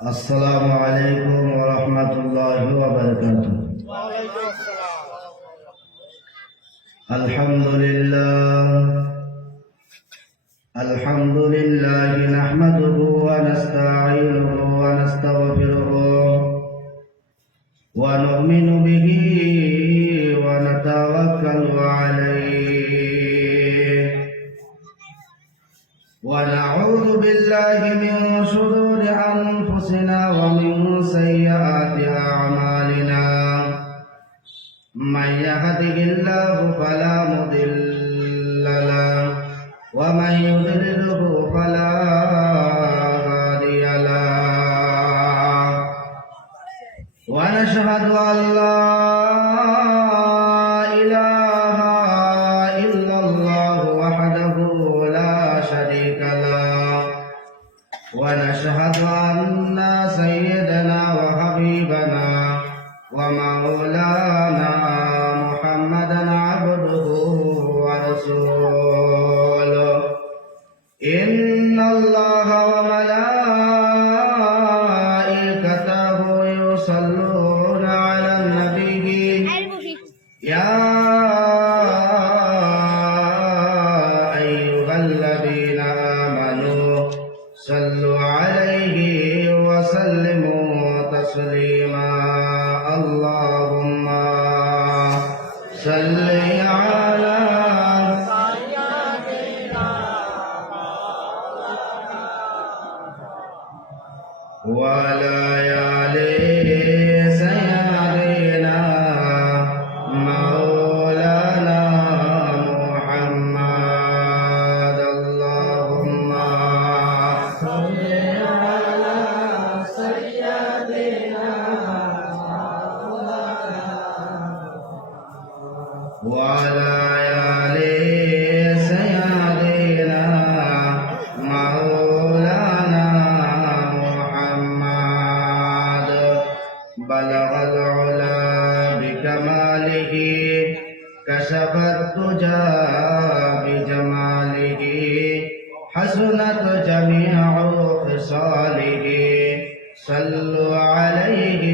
আসসালামু আলাইকুম ওয়া রাহমাতুল্লাহি ওয়া বারাকাতুহু। আলহামদুলিল্লাহ নাহমাদুহু ওয়া নাস্তাঈনুহু ওয়া নাস্তাগফিরুহু ওয়া নু'মিনু বিহি ওয়া নাতাওয়াক্কালু আলাইহি ওয়া না'উযু বিল্লাহি মিন শুরুরি أنفسنا ومن سيئات أعمالنا من يهده الله فلا مضل له ومن يضلله فلا هادي له ونشهد أن لا إله إلا الله وحده لا شريك له ونشهد أن سيدنا وحبيبنا ومولانا محمدا عبده ورسوله إن الله وملائكته يصلون على النبي يا أيها الذين آمنوا صلوا عليه وسلموا تسليما اللهم صل على وعلى آل سيدنا مولانا محمد اللهم صل على سيدنا وعلى آل سيدنا مولانا محمد بلغ العلا بكماله كشف الدجى بجماله حسنت جميع خصاله صلوا عليه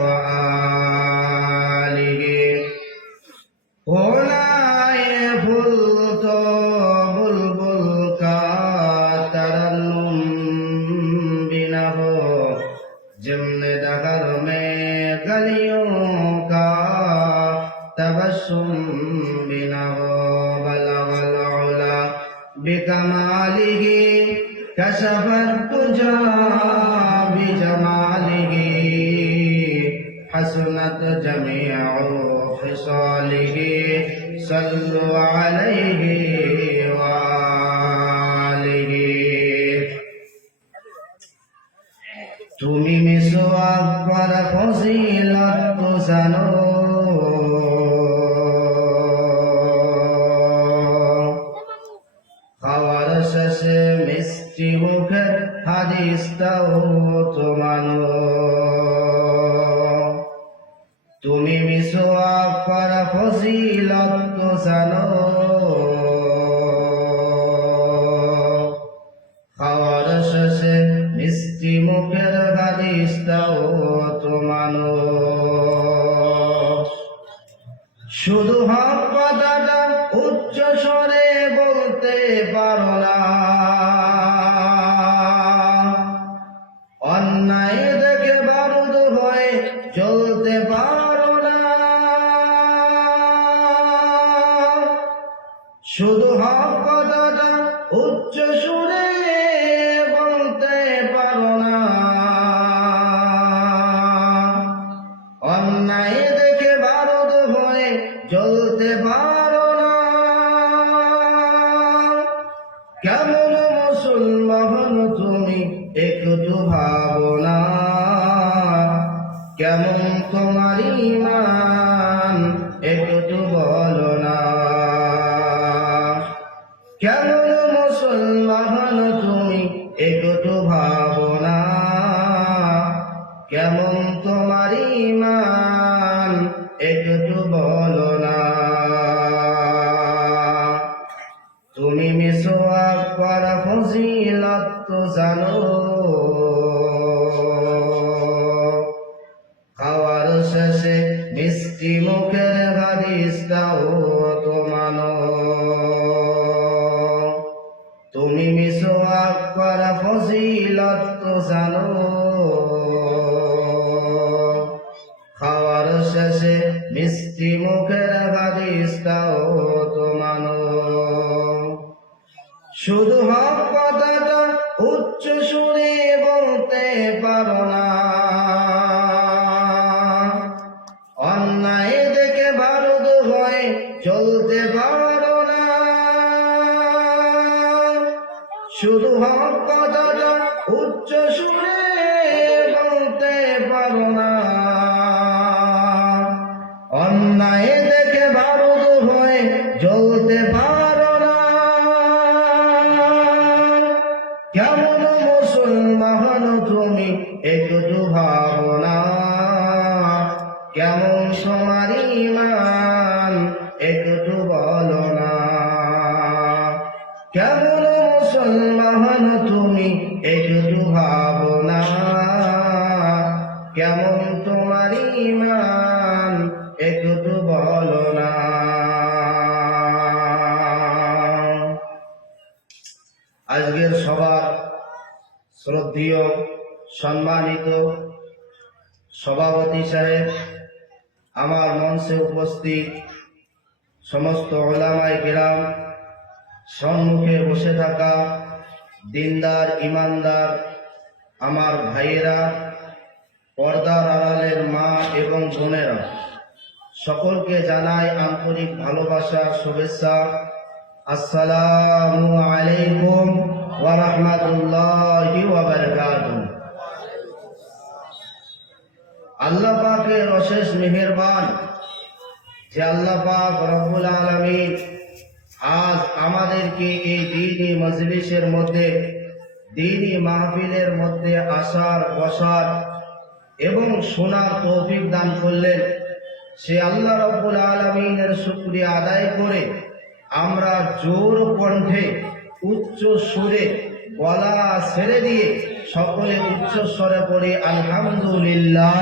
وآله होलाए फूल तो बुलबुल का तरन्नुम बिना हो जिम्ने दहर में गलियों का तबस्सुम बिना हो बलगल उला बिकमालिही कशफत तुजा बिजमालिही हसनत जमीउ خصاله صلوا عليه وآله তুমি মিসওয়াক পর ফজিলত তো জানো খাওয়ার শেষে মিষ্টি মুখের হাদিসটাও তো মানো তুমি মিসওয়াক করা ফজিলত তো জানো খাওয়ার শেষে মিষ্টি মুখের হাদিসটাও তো মানো শুধু হক কথাটা উচ্চ স্বরে বলতে পারো না অন্যায় দেখে বারুদ হয়ে চলতে পারো না শুধু হক কথাটা উচ্চ সুরে বলতে পারো না অন্যায় দেখে বারুদ হয়ে চলতে পারো না কেমন মুসলমান তুমি একটু ভাবো না কেমন তোমার ঈমান একটু বলো না কেমন মুসলমান তুমি একটু ভাবো না কেমন তোমার ঈমান একটু বলো না তুমি মিসওয়াক করা ফজিলত তো জানো খাওয়ার শেষে মিষ্টি মুখের হাদিসটাও তো মানো। তুমি মিসওয়াক করা ফজিলত তো জানো, খাওয়ার শেষে মিষ্টি মুখের হাদিসটাও তো মানো। শুধু হক কথাটা উচ্চ সুরে বলতে পারো না, অন্যায় দেখে বারুদ হয়ে চলতে পারো না। শুধু হক কথাটা উচ্চ সুরে বলতে পারো না, অন্যায় দেখে বারুদ হয়ে জ্বলতে পারো না। কেমন মুসলমান তুমি একটু ভাবো না, কেমন তোমার ঈমান একটু বলো না। কেমন মুসলমান তুমি একটু ভাবো না, কেমন তোমার ঈমান একটু বলো না। আজকের সবার শ্রদ্ধেয় সম্মানিত সভাপতি সাহেব, আমার মঞ্চে উপস্থিত সমস্ত উলামায়ে কেরাম, সম্মুখে বসে থাকা দিনদার ইমানদার আমার ভাইয়েরা, পর্দার আড়ালের মা এবং বোনেরা, সকলকে জানাই আন্তরিক ভালোবাসা, শুভেচ্ছা। আসসালামু আলাইকুম ওয়া রাহমাতুল্লাহি ওয়া বারাকাতুহু। আল্লাহ পাকের অশেষ মেহেরবান যে আল্লাহ পাক রব্বুল আলামিন আজ আমাদেরকে এই দ্বীনি মজলিসের মধ্যে, দ্বীনি মাহফিলের মধ্যে আসার, বসার এবং শোনার তৌফিক দান করলেন। সে আল্লাহ রব্বুল আলামিনের শুকরিয়া আদায় করে আমরা জোর কণ্ঠে উচ্চ সুরে গলা ছেড়ে দিয়ে সকলে উচ্চ স্বরে পড়ি আলহামদুলিল্লাহ।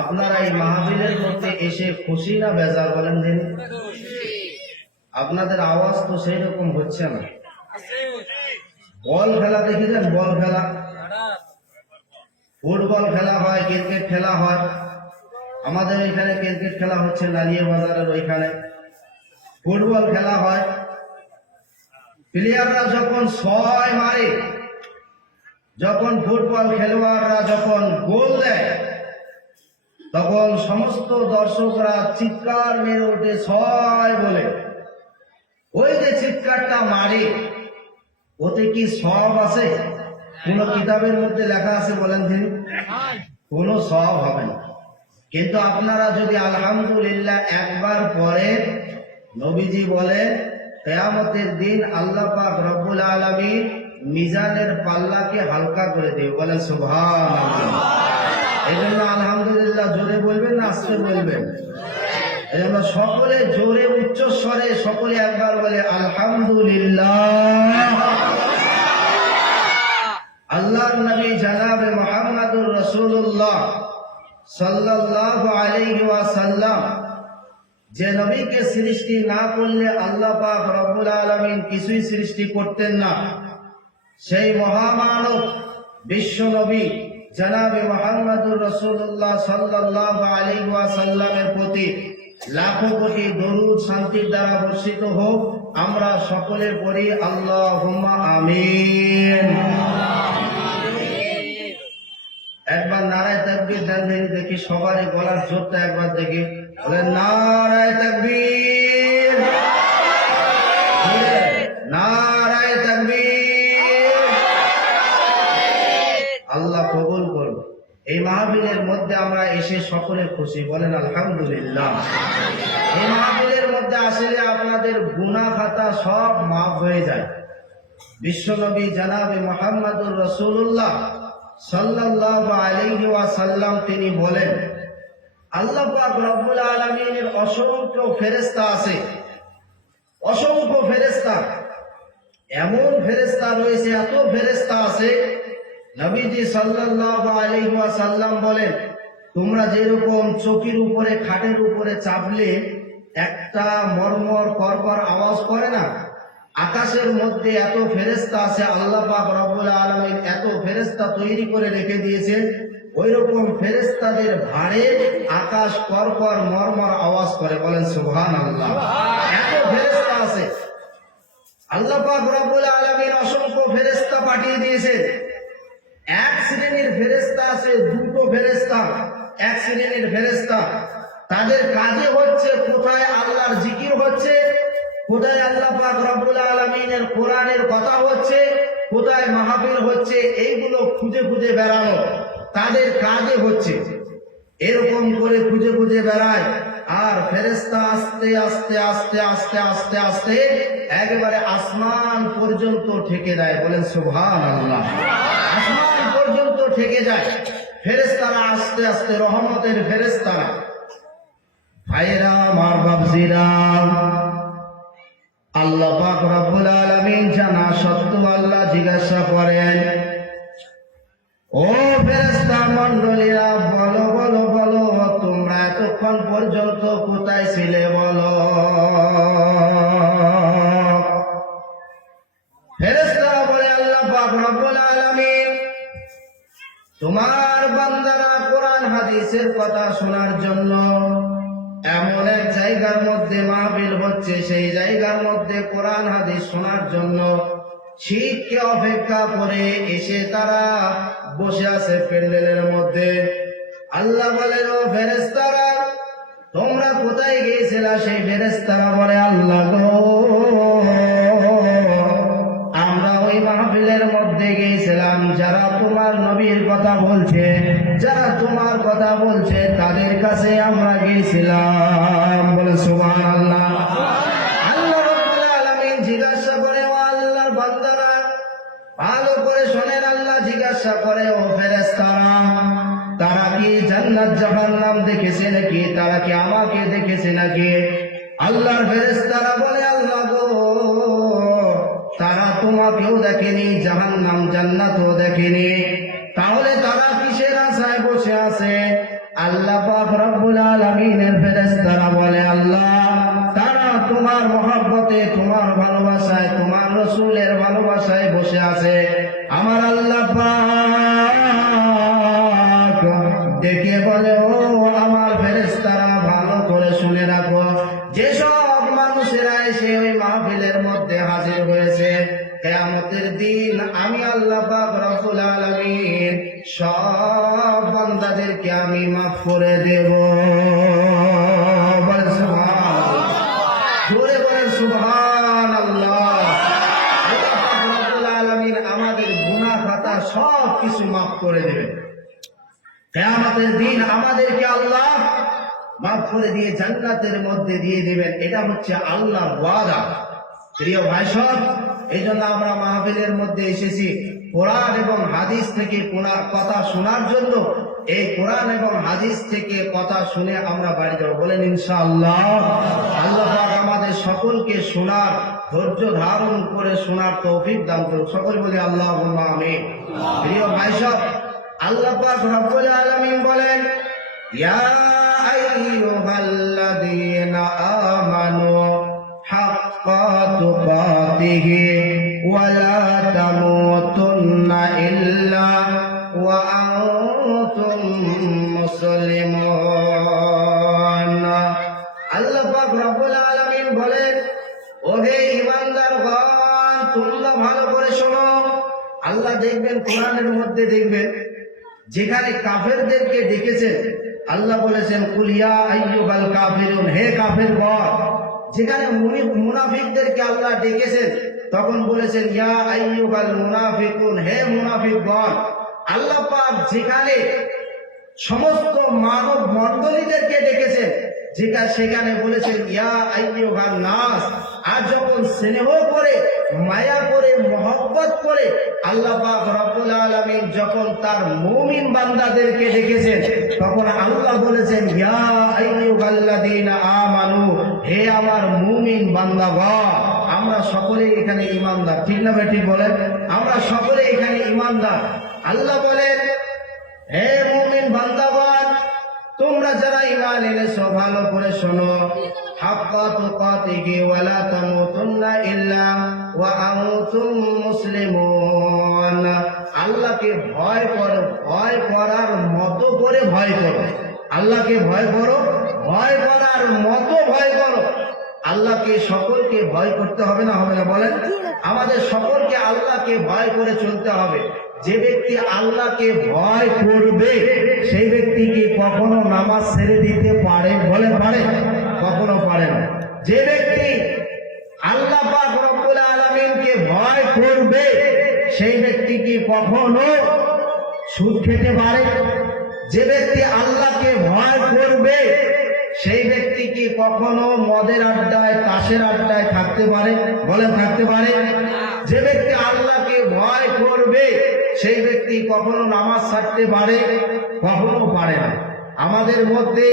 আপনারা এই মাহফিলের মধ্যে এসে খুশি না বেজার বলেন দিন? আপনাদের আওয়াজ তো সেই রকম হচ্ছে না। বল খেলা দেখেছেন? বল খেলা, ফুটবল খেলা হয়, ক্রিকেট খেলা হয়। আমাদের এখানে ক্রিকেট খেলা হচ্ছে লালিয়া বাজারের ওইখানে। ফুটবল খেলা হয়, প্লেয়াররা যখন ছয় মারে, যখন ফুটবল খেলোয়াড়রা যখন গোল দেয়, তখন সমস্ত দর্শকরা চিৎকার মেরে ওঠে ছয় বলে। ওই যে চিৎকারটা মারে, ওতে কি সওয়াব আছে? কোন কিতাবের মধ্যে লেখা আছে বলেন দিন? কোন সওয়াব হবে না। কিন্তু আপনারা যদি আলহামদুলিল্লাহ একবার পড়েন, নবীজি বলেন কিয়ামতের দিন আল্লাহ পাক রব্বুল আলামিন মিজানের পাল্লাকে হালকা করে দেবে। বলেন সুবহানাল্লাহ। এই জন্য আলহামদুলিল্লাহ জোরে বলবেন না আস্তে বলবেন? এই জন্য সকলে জোরে উচ্চ স্বরে সকলে একবার বলে আলহামদুলিল্লাহ। আল্লাহর নবী জনাবে মুহাম্মদুর রাসূলুল্লাহ সাল্লাল্লাহু আলাইহি ওয়াসাল্লাম, যে নবীকে সৃষ্টি না করলে আল্লাহ পাক রব্বুল আলামিন কিছুই সৃষ্টি করতেন না, সেই মহামানব বিশ্ব নবী জনাবে মুহাম্মদুর রাসূলুল্লাহ সাল্লাল্লাহু আলাইহি ওয়াসাল্লামের প্রতি লাখো কোটি দরুদ শান্তির দ্বারা বর্ষিত হোক। আমরা সকলে পড়ি আল্লাহুম্মা আমিন। একবার নারায়ে তাকবীর দেন দেখি, সবারই গলার জোরটা একবার দেখি। বলেন নারায়ে তাকবীর, নারায়ে তাকবীর। আল্লাহ কবুল করুন। এই মাহফিলের মধ্যে আমরা এসে সকলে খুশি, বলেন আলহামদুলিল্লাহ। এই মাহফিলের মধ্যে আসলে আপনাদের গুনাহ খাতা সব মাফ হয়ে যায়। বিশ্বনবী জনাবে মুহাম্মদুর রাসূলুল্লাহ সাল্লাল্লাহু আলাইহি ওয়াসাল্লাম তিনি বলেন, আল্লাহ পাক রব্বুল আলামিনের অসংখ্য ফেরেশতা আছে, অসংখ্য ফেরেশতা। এমন ফেরেশতা রয়েছে, এত ফেরেশতা আছে। নবীজি সাল্লাল্লাহু আলাইহি ওয়াসাল্লাম বলেন, তোমরা যেরকম চৌকির উপরে খাটের উপরে চাপলে একটা মরমর করকর আওয়াজ করে না, আকাশের মধ্যে এত ফেরেশতা আছে, আল্লাহ পাক রব্বুল আলামিন এত ফেরেশতা তৈরি করে রেখে দিয়েছেন। ওইরকম ফেরেশতাদের ভারে আকাশ করকর মরমর আওয়াজ করে। বলেন সুবহানাল্লাহ। এত ফেরেশতা আছে। আল্লাহ পাক রব্বুল আলামিন অসংখ্য ফেরেশতা পাঠিয়ে দিয়েছেন। এক শ্রেণীর ফেরেশতা আছে, দুটো ফেরেশতা, এক শ্রেণীর ফেরেশতা, তাদের কাজে হচ্ছে কোথায় আল্লাহর জিকির হচ্ছে, কোথায় আল্লাহ পাক রব্বুল আলামিনের কোরআনের কথা হচ্ছে, কোথায় মাহফিল হচ্ছে, এইগুলো খুঁজে খুঁজে বেড়ানো তাদের কাজে হচ্ছে। এরকম করে খুঁজে খুঁজে বেড়ায়। আর ফেরেশতা আস্তে আস্তে আস্তে আস্তে আস্তে আস্তে একেবারে আসমান পর্যন্ত ঠেকে দেয়। বলেন সুবহানাল্লাহ। আসমান পর্যন্ত ঠেকে যায় ফেরেশতারা আস্তে আস্তে, রহমতের ফেরেশতারা। ভাইরা আমার বাপজিরা, আল্লাহ পাক রব্বুল আলামিন জানা সত্ত্বেও আল্লাহ জিজ্ঞাসা করেন, ও ফেরেশতা মণ্ডলীরা, বলো বলো বলো, তোমরা এতক্ষণ পর্যন্ত কোথায় ছিলে বলো। ফেরেশতারা বলে, আল্লাহ পাক রব্বুল আলামিন তোমার বান্দারা কোরআন হাদিসের কথা শোনার জন্য এমন এক জায়গার মধ্যে মাহফিল হচ্ছে, সেই জায়গার মধ্যে কোরআন হাদিস শোনার জন্য শীতকে অপেক্ষা করে এসে তারা বসে আছে প্যান্ডেলের মধ্যে। আল্লাহ বলেন, ও ফেরেশতারা তোমরা কোথায় গিয়েছিলা? সেই ফেরেশতারা বলে, আল্লাহ গো, আমরা ওই মাহফিলের মধ্যে গিয়েছিলাম, যারা তোমার নবীর কথা বলছে, যারা তোমার কথা বলছে, তাদের কাছে আমরা গিয়েছিলাম। বলে সুবহানাল্লাহ। আল্লাহ রাব্বুল আলামিন জিজ্ঞাসা করে, ও আল্লাহর বান্দারা ভালো করে শোনেন। আল্লাহ জিজ্ঞাসা করে, ও ফেরেশতারা তারা কি জান্নাত জাহান্নাম দেখেছে নাকি? তারা কি আমাকে দেখেছে নাকি? আল্লাহর ফেরেশতারা বলে, আল্লাহ গো, তারা তোমাকেও দেখেনি, জাহান্নাম জান্নাতও দেখেনি, তাহলে তারা কিসের আশায় বসে আছে? আল্লাহ পাক রব্বুল আলামিনের ফেরেশতারা বলে, আল্লাহ তারা তোমার মহব্বতে, তোমার ভালোবাসায়, তোমার রাসূলের ভালোবাসায় বসে আছে। আমার আল্লাহ পাক ডেকে বলে, ও আমার ফেরেশতারা ভালো করে শুনে রাখো, যেসব মানুষেরা এসে ওই মাহফিলের মধ্যে হাজির হয়েছে, কিয়ামতের দিন আমি আল্লাহ পাক রব্বুল আলামিন সব বান্দাদেরকে আমি মাফ করে দেব। বলেন সুবহানাল্লাহ। জোরে বলেন সুবহানাল্লাহ। আল্লাহ পাক রব্বুল আলামিন আমাদের গুনাহ খাতা সব কিছু মাফ করে দেবেন। কিয়ামতের দিন আমাদেরকে আল্লাহ মাফ করে দিয়ে জান্নাতের মধ্যে দিয়ে দিবেন। এটা হচ্ছে আল্লাহর ওয়াদা। প্রিয় ভাই সব, এই জন্য আমরা মাহফিলের মধ্যে এসেছি কোরআন এবং হাদিস থেকে কথা শোনার জন্য। এই কোরআন এবং হাদিস থেকে কথা শুনে আমরা বাড়ি যাব। বলেন ইনশাআল্লাহ। আল্লাহ পাক আমাদের সকলকে শোনার, ধৈর্য ধারণ করে শোনার তৌফিক দান করুন। সকল বলি আল্লাহুম্মা আমিন। প্রিয় ভাই সব, আল্লাহ পাক রব্বুল আলামিন বলেন, ইয়া আইয়ুহাল্লাযীনা আমানু হাক্কা তুকাতিহি ওয়া লা তামুতুন্না ইল্লা ওয়া আনতুম মুসলিমুন। আল্লাহ পাক রব্বুল আলামিন বলেন, ওহে ঈমানদারগণ, তোমরা ভালো করে শোনো। আল্লাহ দেখবেন কোরআনের মধ্যে দেখবেন যেখানে কাফেরদেরকে ডেকেছেন, আল্লাহ বলেছেন, কুল ইয়া আইয়ুহাল কাফিরুন, হে কাফেরগণ। যেখানে মুনাফিকদেরকে আল্লাহ ডেকেছেন তখন বলেছেন, ইয়া আইয়ুহাল মুনাফিকুন, হে মুনাফিকগণ। আল্লাহ পাক যেখানে সমস্ত মানব মণ্ডলীদেরকে ডেকেছেন সেখানে বলেছেন, ইয়া আইয়ুহান নাস। আর যখন স্নেহ করে, মায়া করে, মহব্বত করে আল্লাহ পাক রব্বুল আলামিন যখন তার মুমিন বান্দাদেরকে ডেকেছেন তখন আল্লাহ বলেছেন, ইয়া আইয়ুহাল্লাযীনা আমানু, হে আমার মুমিন বান্দাগণ। আমরা সকলেই এখানে ঈমানদার, ঠিক না ভাই? ঠিক বলেন, আমরা সকলে এখানে ঈমানদার। আল্লাহ বলেন, হে মুমিন বান্দাগণ, তোমরা যারা ঈমান এনেছো ভালো করে শোনো, হাক্কা তুকাতিহি ওয়া লা তামুতুন্না ইল্লা ওয়া আনতুম মুসলিমুন। আল্লাহকে ভয় করো, ভয় করার মতো করে ভয় করো। আল্লাহকে ভয় করো, ভয় করার মতো ভয় করো। আল্লাহকে সকলকে ভয় করতে হবে না, হবে না বলেন? আমাদের সকলকে আল্লাহকে ভয় করে চলতে হবে। যে ব্যক্তি আল্লাহকে ভয় করবে সেই ব্যক্তি কি কখনো নামাজ ছেড়ে দিতে পারে? বলে পারে? কখনো পারে না। যে ব্যক্তি আল্লাহ পাক রব্বুল আলামিনকে ভয় করবে সেই ব্যক্তি কি কখনো সুদ খেতে পারে? যে ব্যক্তি আল্লাহকে ভয় করবে সেই ব্যক্তি কি কখনো মদের আড্ডায়, তাসের আড্ডায় থাকতে পারে? বলেন, থাকতে পারে? যে ব্যক্তি আল্লাহকে ভয় করবে সেই ব্যক্তি কখনো নামাজ ছাড়তে পারে? কখনো পারে না। আমাদের মধ্যে,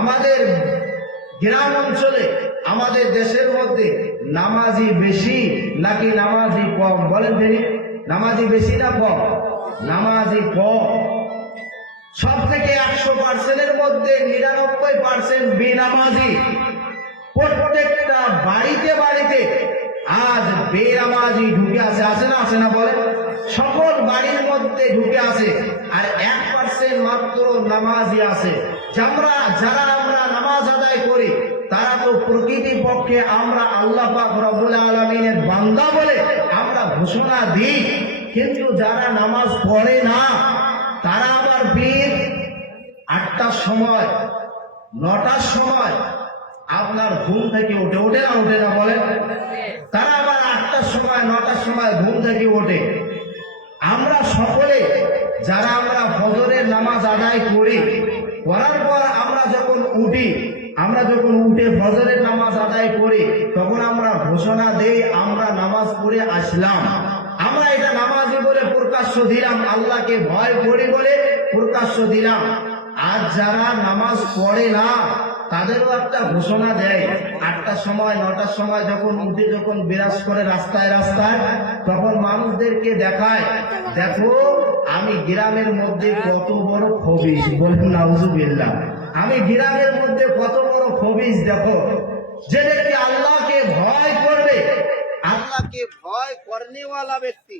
আমাদের গ্রাম অঞ্চলে, আমাদের দেশের মধ্যে নামাজি বেশি নাকি নামাজি কম? বলেন তিনি, নামাজি বেশি না কম? নামাজি কম। সব থেকে 100%-এর মধ্যে 99% বেনামাজি। প্রত্যেকটা বাড়িতে বাড়িতে আজ বেনামাজি ঢুকে আছে, আছে না? আছে না বলেন? সকল বাড়ির মধ্যে ঢুকে আছে, আর 1% মাত্র নামাজি আছে। যারা আমরা নামাজ আদায় করি তারা তো প্রকৃতির পক্ষে আমরা আল্লাহ পাক রব্বুল আলামিনের বান্দা বলে আমরা ঘোষণা দিই, কিন্তু যারা নামাজ পড়ে না তারা আবার বীর 8টার সময়, 9টার সময় আপনার ঘুম থেকে ওঠে, ওঠে না? ওঠে না বলেন? তারা আবার 8টার সময়, 9টার সময় ঘুম থেকে ওঠে। আমরা সকলে যারা আমরা ফজরের নামাজ আদায় করি, করার পর আমরা যখন উঠি, আমরা যখন উঠে ফজরের নামাজ আদায় করি তখন আমরা ঘোষণা দেই আমরা নামাজ পড়ে আসলাম। আমরা এটা নামাজি বলে প্রকাশ্য দিলাম, আল্লাহকে ভয় করি বলে প্রকাশ্য দিলাম। আর যারা নামাজ পড়ে না তাদেরও একটা ঘোষণা দেয় 8টার সময়, 9টার সময় যখন উঠে, যখন বিরাজ করে রাস্তায় রাস্তায়, তখন মানুষদেরকে দেখায়, দেখো আমি গ্রামের মধ্যে কত বড় খবিশ। বলুন নাউজুবিল্লাহ। আমি গ্রামের মধ্যে কত বড় খবিশ দেখো। যে ব্যক্তি আল্লাহকে ভয় করবে, আল্লাহকে ভয় করনেওয়ালা ব্যক্তি,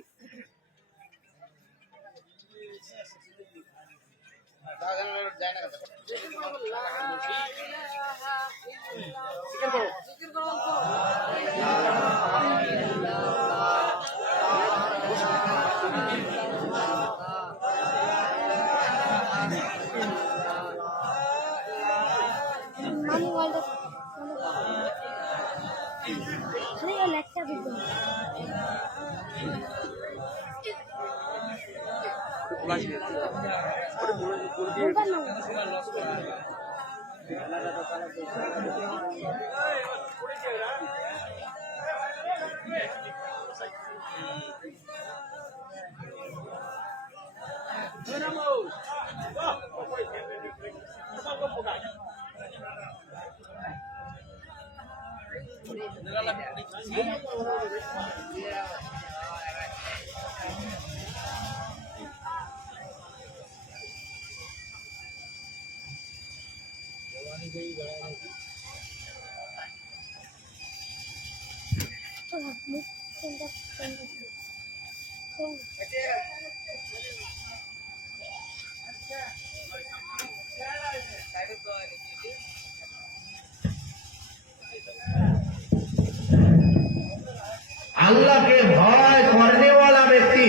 আল্লাহকে ভয় করনেওয়ালা ব্যক্তি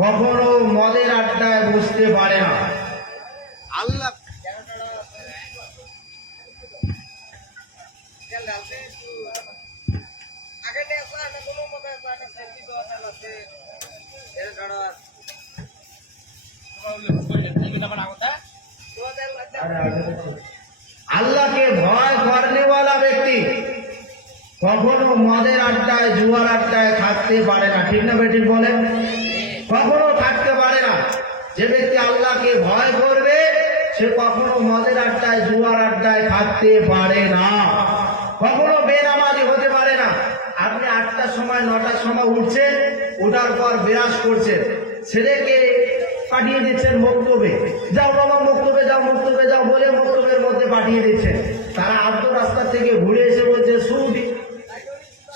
কখনো মদের আড্ডায় বসতে পারে না। আল্লাহ আল্লাহকে ভয় করনেওয়ালা ব্যক্তি কখনো মদের আড্ডায়, জুয়ার আড্ডায় থাকতে পারে না, ঠিক না বেঠিক বলেন? কখনো থাকতে পারে না। যে ব্যক্তি আল্লাহকে ভয় করবে সে কখনো মদের আড্ডায়, জুয়ার আড্ডায় থাকতে পারে না, কখনো বেনামাজি হতে পারে না। আপনি পাওয়ার বিরাজ করছে, ছেলেকে পাঠিয়ে দিচ্ছেন মক্তবে, যাও বাবা মক্তবে যাও, মক্তবে যাও বলে মক্তবের মধ্যে পাঠিয়ে দিচ্ছেন। তারা আর্ধ রাস্তা থেকে ঘুরে এসে বলছে ছুটি,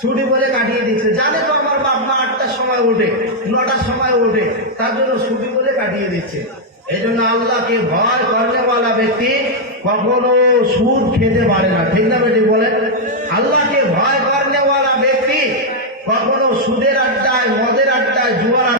ছুটি বলে কাটিয়ে দিচ্ছে। জানে তো আমার বাপ মা 8টার সময় ওঠে, 9টার সময় ওঠে, তার জন্য ছুটি বলে কাটিয়ে দিচ্ছে। এই জন্য আল্লাহকে ভয় করেওয়ালা ব্যক্তি কখনো সুদ খেতে পারে না, ঠিক না বেটি বলেন? আল্লাহকে ভয় করেওয়ালা ব্যক্তি কখনো সুদের আড্ডায়, মদের আড্ডায়, জুয়ার